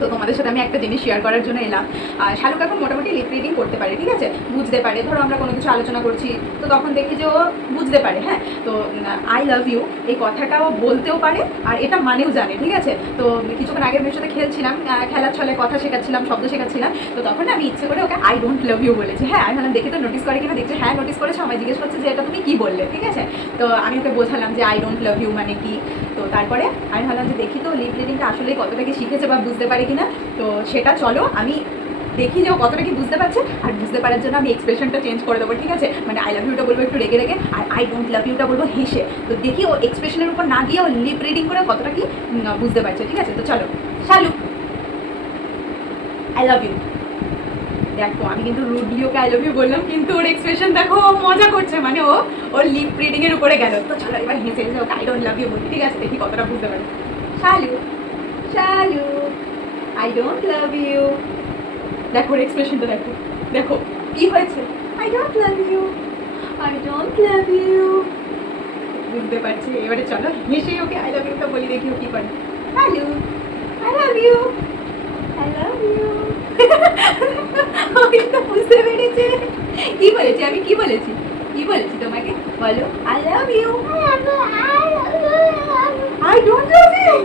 তো তোমাদের সাথে আমি একটা জিনিস শেয়ার করার জন্য এলাম। শালুক এখন মোটামুটি লিপ রিডিং করতে পারে, ঠিক আছে, বুঝতে পারে। ধরো আমরা কোনো কিছু আলোচনা করছি, তো তখন দেখি যে ও বুঝতে পারে। হ্যাঁ, তো আই লাভ ইউ এই কথাটাও বলতেও পারে, আর এটা মানেও জানে, ঠিক আছে। তো কিছুক্ষণ আগের মেয়ের সাথে খেলছিলাম, খেলার ছলে কথা শেখাচ্ছিলাম, শব্দ শেখাচ্ছিলাম। তো তখন আমি ইচ্ছে করে okay I don't love you বলেছি। হ্যাঁ, আমি ভাবলাম দেখি তো নোটিস করে কিনা। দেখছি হ্যাঁ নোটিস করেছে, আমায় জিজ্ঞেস করছে যে এটা তুমি কী বললে, ঠিক আছে। তো আমি ওকে বোঝালাম যে আই ডোন্ট লাভ ইউ মানে কি। তো তারপরে আমি ভাবলাম যে দেখি তো লিপ রিডিংটা আসলে কতটা কি শিখেছে বা বুঝতে পারে কিনা। তো সেটা চলো আমি দেখি যে ও কতটা কি বুঝতে পারছে। আর বুঝতে পারার জন্য আমি এক্সপ্রেশনটা চেঞ্জ করে দেবো, ঠিক আছে। মানে আই লাভ ইউটা বলবো একটু রেগে রেগে, আর আই ডোন্ট লাভ ইউটা বলবো হেসে। তো দেখি ও এক্সপ্রেশনের উপর না গিয়ে ও লিপ রিডিং করে কতটা কি বুঝতে পারছে, ঠিক আছে। তো চলো, শালু আই লাভ ইউ। দেখো আমি কিন্তু rudely okay I love you বললাম, কিন্তু ওর এক্সপ্রেশন দেখো, ও মজা করছে, মানে ও ওর লিপ রিডিং এর উপরে গেল। তো চলো এবার হেসে হেসে okay I don't love you বলি, ঠিক আছে, দেখি কতটা বুঝতে পারে। Shalu Shalu I don't love you. দেখো ওর এক্সপ্রেশনটা দেখো, দেখো কি হয়েছে। I don't love you, I don't love you. বুঝতে পারছি। এবারে চলো হেসে ওকে আই লাভ ইউটা বলি, দেখি ও কি করে। Hello, I love you, I love you. আমি তো বুঝতে পেরেছি কি বলেছি, আমি কি বলেছি, কি বলেছি তোমাকে বলো। I love you, I don't love you.